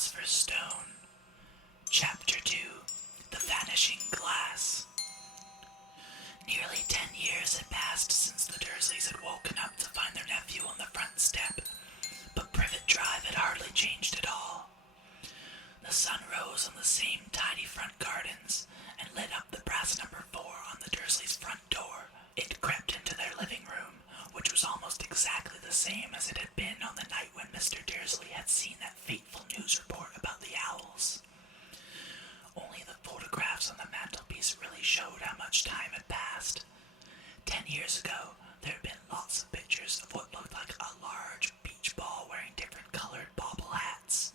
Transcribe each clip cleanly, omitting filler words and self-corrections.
Philosopher's Stone. Chapter 2. The Vanishing Glass. Nearly 10 years had passed since the Dursleys had woken up to find their nephew on the front step, but Privet Drive had hardly changed at all. The sun rose on the same tiny front gardens and lit up the brass number 4 on the Dursleys' front door. It crept into their living room, which was almost exactly the same as it had been on the night when Mr. Dursley had seen that fateful news report about the owls. Only the photographs on the mantelpiece really showed how much time had passed. 10 years ago, there had been lots of pictures of what looked like a large beach ball wearing different colored bauble hats.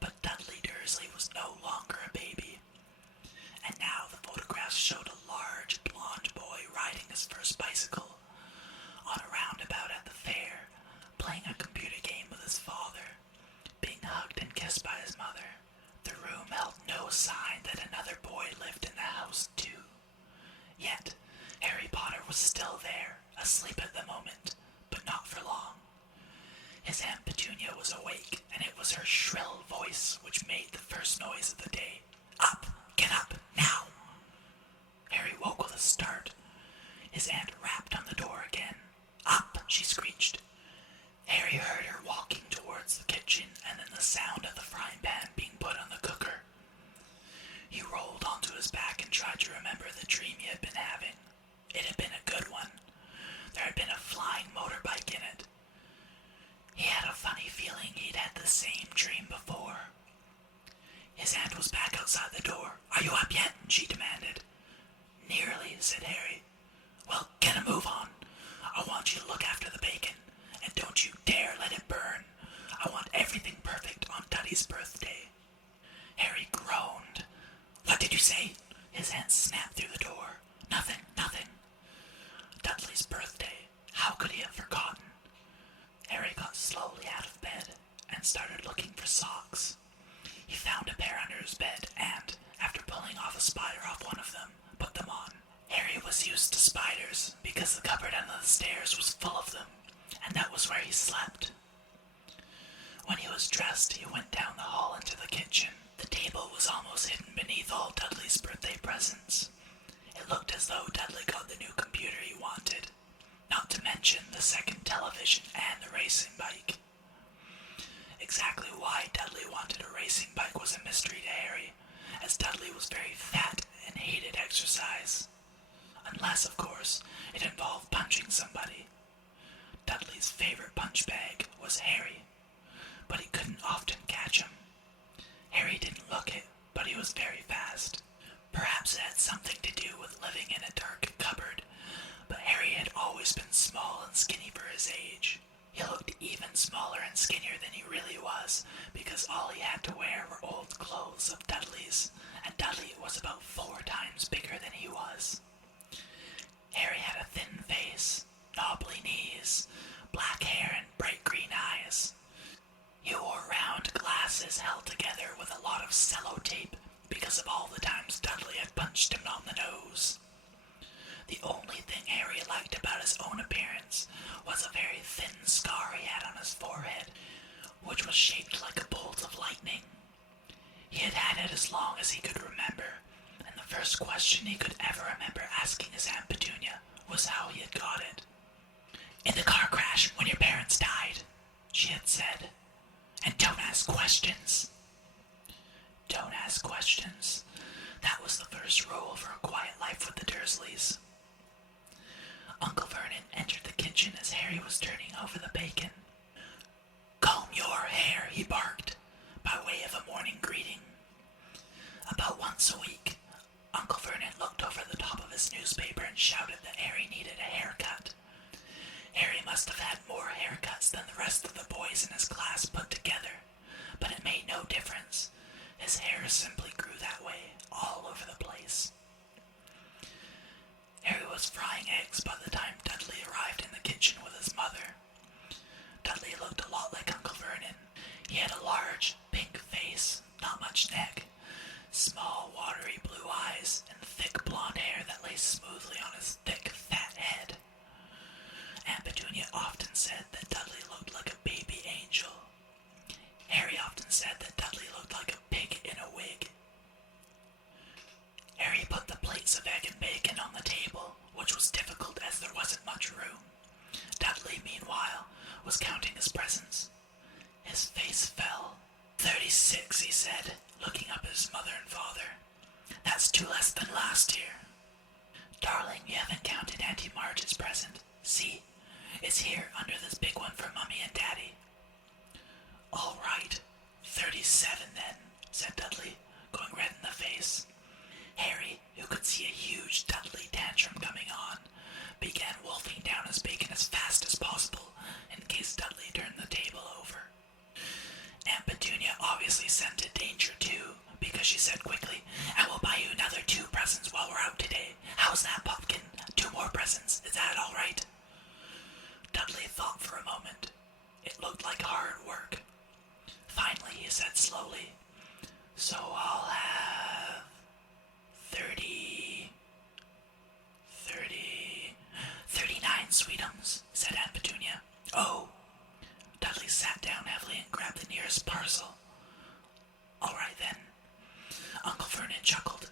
But Dudley Dursley was no longer a baby. And now the photographs showed a large blonde boy riding his first bicycle on a roundabout at the fair, playing a computer game with his father, being hugged and kissed by his mother. The room held no sign that another boy lived in the house too. Yet, Harry Potter was still there, asleep at the moment, but not for long. His Aunt Petunia was awake, and it was her shrill voice which made the first noise of the day. "Up! Get up! Now!" Harry woke with a start. His aunt rapped on the door again. "Up!" she screeched. Harry heard her walking towards the kitchen, and then the sound of the frying pan being put on the cooker. He rolled onto his back and tried to remember the dream he had been having. It had been a good one. There had been a flying motorbike in it. He had a funny feeling he'd had the same dream before. His aunt was back outside the door. "Are you up yet?" she demanded. "Nearly," said Harry. "Well, get a move on. I want you to look after the bacon, and don't you dare let it burn. I want everything perfect on Dudley's birthday." Harry groaned. "What did you say?" His aunt snapped through the door. Nothing. Dudley's birthday. How could he have forgotten? Harry got slowly out of bed and started looking for socks. He found a pair under his bed and, after pulling off a spider off one of them, put them on. Harry was used to spiders because the cupboard under the stairs was full of them, and that was where he slept. When he was dressed, he went down the hall into the kitchen. The table was almost hidden beneath all Dudley's birthday presents. It looked as though Dudley got the new computer he wanted, not to mention the second television and the racing bike. Exactly why Dudley wanted a racing bike was a mystery to Harry, as Dudley was very fat and hated exercise. Unless, of course, it involved punching somebody. Dudley's favorite punch bag was Harry, but he couldn't often catch him. Harry didn't look it, but he was very fast. Perhaps it had something to do with living in a dark cupboard, but Harry had always been small and skinny for his age. He looked even smaller and skinnier than he really was, because all he had to wear were old clothes of Dudley's, and Dudley was about 4 times bigger than he was. Harry had a thin face, knobbly knees, black hair, and bright green eyes. He wore round glasses held together with a lot of sellotape because of all the times Dudley had punched him on the nose. The only thing Harry liked about his own appearance was a very thin scar he had on his forehead, which was shaped like a bolt of lightning. He had had it as long as he could remember, and the first question he could ever remember asking his Aunt Petunia was how he had got it. "In the car crash when your parents died," she had said. "And don't ask questions." Don't ask questions. That was the first rule for a quiet life with the Dursleys. Uncle Vernon entered the kitchen as Harry was turning over the bacon. "Comb your hair," he barked, by way of a morning greeting. About once a week, Uncle Vernon looked over the top of his newspaper and shouted that Harry needed a haircut. Harry must have had more haircuts than the rest of the boys in his class put together, but it made no difference. His hair simply grew that way, all over the place. Harry was frying eggs by the time Dudley arrived in the kitchen with his mother. Dudley looked a lot like Uncle Vernon. He had a large, pink face, not much neck, small, watery blue eyes, and thick blonde hair that lay smoothly on his thick, fat head. Aunt Petunia often said that Dudley looked like a baby angel. Harry often said that Dudley looked was counting his presents. His face fell. 36, he said, looking up at his mother and father. That's 2 less than last year. Darling, you haven't counted Auntie Marge's present. See, it's here under this big one for Mummy and Daddy. All right, 37 then, said Dudley, going red in the face. Harry, who could see a huge Dudley tantrum coming on, began wolfing down his bacon as fast as possible in case Dudley turned the table over. Aunt Petunia obviously scented danger too, because she said quickly, "And we'll buy you another 2 presents while we're out today. How's that, Pumpkin? 2 more presents, is that all right?" Dudley thought for a moment. It looked like hard work. Finally, he said slowly, "So I'll have 39 sweetums," said Aunt Petunia. "Oh." Dudley sat down heavily and grabbed the nearest parcel. "All right then." Uncle Vernon chuckled.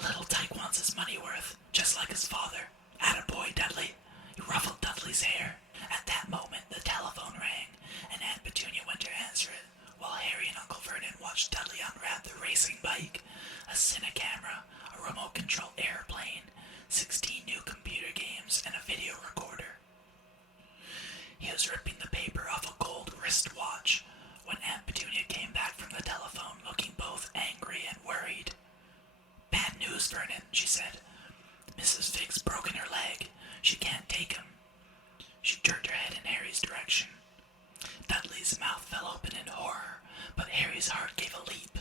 "Little Tyke wants his money worth, just like his father. Attaboy, Dudley." He ruffled Dudley's hair. At that moment, the telephone rang, and Aunt Petunia went to answer it, while Harry and Uncle Vernon watched Dudley unwrap the racing bike, a cine camera, a remote-control airplane, 16 new computer games, and a video recorder. He was ripping the paper off a gold wristwatch when Aunt Petunia came back from the telephone looking both angry and worried. "Bad news, Vernon," she said. "Mrs. Fig's broken her leg. She can't take him." She turned her head in Harry's direction. Dudley's mouth fell open in horror, but Harry's heart gave a leap.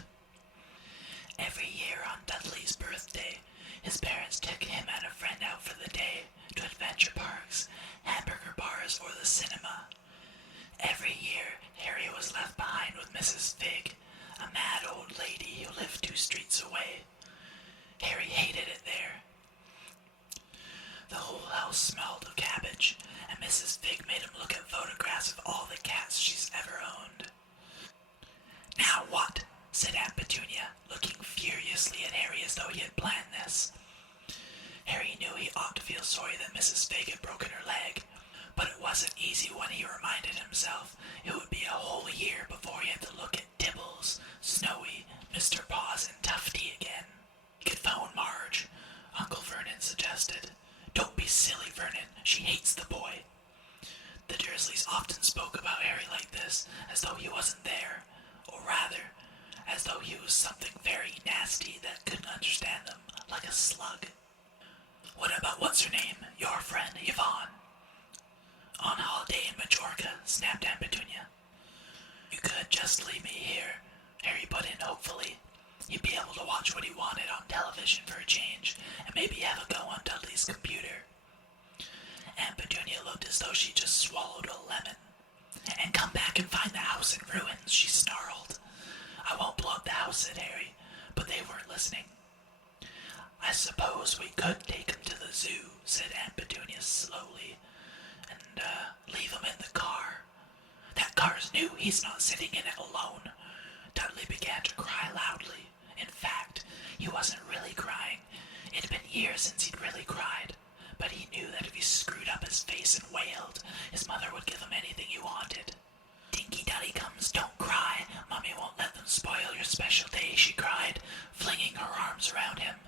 Every year on Dudley's birthday, his parents took him and a friend out for the day to adventure parks, hamburger bars, or the cinema. Every year, Harry was left behind with Mrs. Fig, a mad old lady who lived 2 streets away. Harry hated it there. The whole house smelled of cabbage, and Mrs. Fig made him look at photographs of all the cats she's ever owned. "Now what?" said Aunt Petunia, looking furiously at Harry as though he had planned this. Harry knew he ought to feel sorry that Mrs. Fig had broken her leg, but it wasn't easy when he reminded himself it would be a whole year before he had to look at Dibbles, Snowy, Mr. Paws, and Tufty again. "You could phone Marge," Uncle Vernon suggested. "Don't be silly, Vernon. She hates the boy." The Dursleys often spoke about Harry like this, as though he wasn't there, or rather, as though he was something very nasty that couldn't understand them, like a slug. "What about what's-her-name, your friend, Yvonne?" "On holiday in Majorca," snapped Aunt Petunia. "You could just leave me here," Harry put in hopefully. He'd be able to watch what he wanted on television for a change, and maybe have a go on Dudley's computer. Aunt Petunia looked as though she just swallowed a lemon. "And come back and find the house in ruins," she snarled. "I won't blow up the house," said Harry, but they weren't listening. "I suppose we could take him to the zoo," said Aunt Petunia slowly, "and leave him in the car." "That car's new. He's not sitting in it alone." Dudley began to cry loudly. In fact, he wasn't really crying. It had been years since he'd really cried, but he knew that if he screwed up his face and wailed, his mother would give him anything he wanted. "Dinky Duddykums, don't cry. Mummy won't let them spoil your special day," she cried, flinging her arms around him.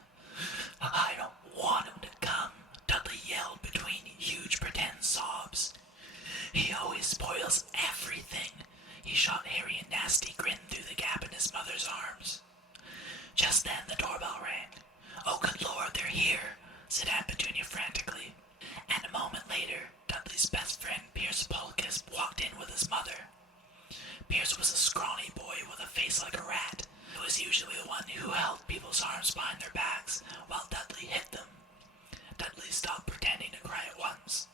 "I don't want him to come," Dudley yelled between huge pretend sobs. "He always spoils everything." He shot Harry a nasty grin through the gap in his mother's arms. Just then the doorbell rang. "Oh, good Lord, they're here," said Aunt Petunia frantically. And a moment later, Dudley's best friend, Pierce Polkiss, walked in with his mother. Pierce was a scrawny boy with a face like a rat. He was usually the one who held people's arms behind their backs, while Dudley hit them. Dudley stopped pretending to cry at once.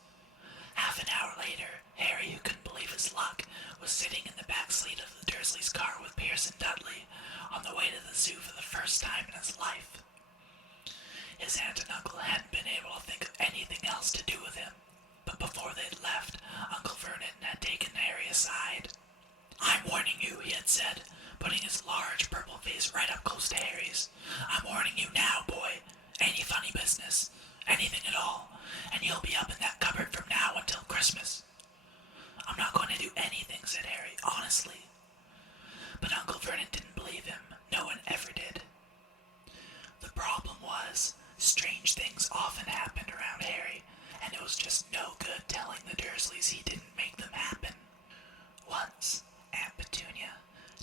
Half an hour later, Harry, who couldn't believe his luck, was sitting in the back seat of the Dursleys' car with Pierce and Dudley, on the way to the zoo for the first time in his life. His aunt and uncle hadn't been able to think of anything else to do with him, but before they'd left, Uncle Vernon had taken Harry aside. "I'm warning you," he had said, putting his large purple face right up close to Harry's. "I'm warning you now, boy. Any funny business, anything at all, and you'll be up in that cupboard from now until Christmas. I'm not going to honestly. But Uncle Vernon didn't believe him. No one ever did. The problem was, strange things often happened around Harry, and it was just no good telling the Dursleys he didn't make them happen. Once, Aunt Petunia,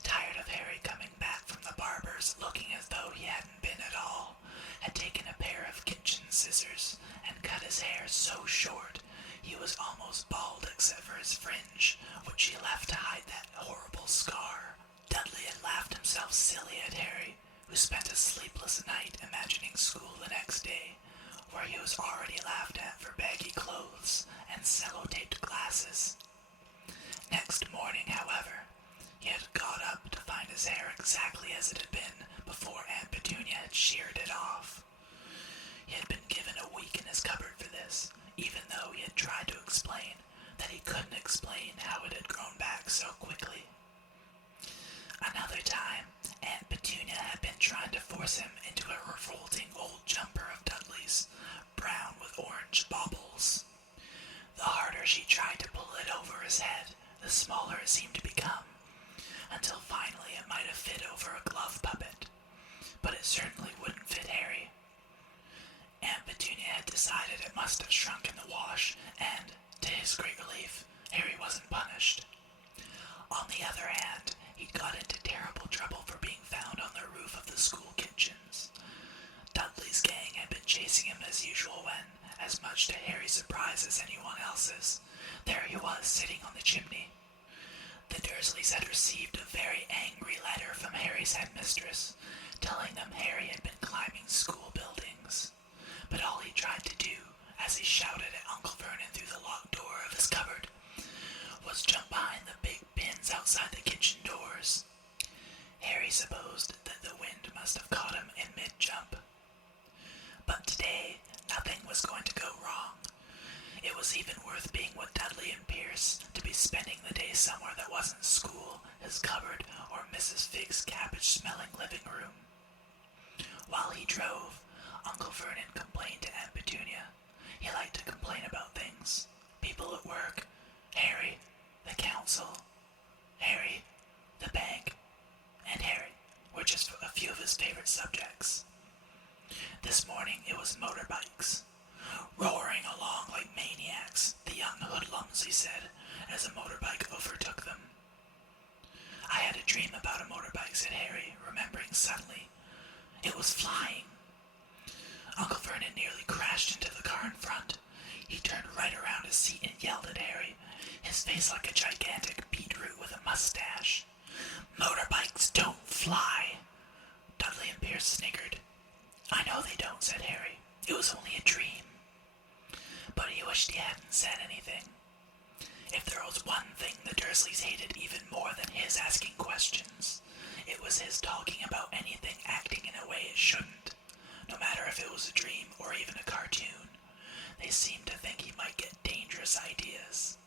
tired of Harry coming back from the barber's looking as though he hadn't been at all, had taken a pair of kitchen scissors and cut his hair so short he was almost bald except for his fringe, which she left to hide that horrible scar. Dudley had laughed himself silly at Harry, who spent a sleepless night imagining school the next day, where he was already laughed at for baggy clothes and sellotaped glasses. Next morning, however, he had got up to find his hair exactly as it had been before Aunt Petunia had sheared it off. He had been given a week in his cupboard for this, even though he had tried to explain that he couldn't explain how it had grown back so quickly. Another time, Aunt Petunia had been trying to force him into a revolting old jumper of Dudley's, brown with orange baubles. The harder she tried to pull it over his head, the smaller it seemed to become, until finally it might have fit over a glove puppet. But it certainly wouldn't fit Harry. Aunt Petunia had decided it must have shrunk in the wash, and, to his great relief, Harry wasn't punished. On the other hand, he'd got into terrible trouble for being found on the roof of the school kitchens. Dudley's gang had been chasing him as usual when, as much to Harry's surprise as anyone else's, there he was sitting on the chimney. The Dursleys had received a very angry letter from Harry's headmistress, telling them Harry had been climbing school buildings. But all he tried to do, as he shouted at Uncle Vernon through the locked door of his cupboard, was jump behind the big bins outside the kitchen doors. Harry supposed that the wind must have caught him in mid-jump. But today, nothing was going to go wrong. It was even worth being with Dudley and Pierce to be spending the day somewhere that wasn't school, his cupboard, or Mrs. Fig's cabbage-smelling living room. While he drove, Uncle Vernon complained to Aunt Petunia. He liked to complain about things. People at work, Harry, the council, Harry, the bank, and Harry were just a few of his favorite subjects. This morning it was motorbikes. Roaring along like maniacs, the young hoodlums, he said, as a motorbike overtook them. I had a dream about a motorbike, said Harry, remembering suddenly. It was flying. Uncle Vernon nearly crashed into the car in front. He turned right around his seat and yelled at Harry, his face like a gigantic beetroot with a mustache. Motorbikes don't fly. Dudley and Pierce sniggered. I know they don't, said Harry. It was only a dream. But he wished he hadn't said anything. If there was one thing the Dursleys hated even more than his asking questions, it was his talking about anything acting in a way it shouldn't, no matter if it was a dream or even a cartoon. They seemed to think he might get dangerous ideas.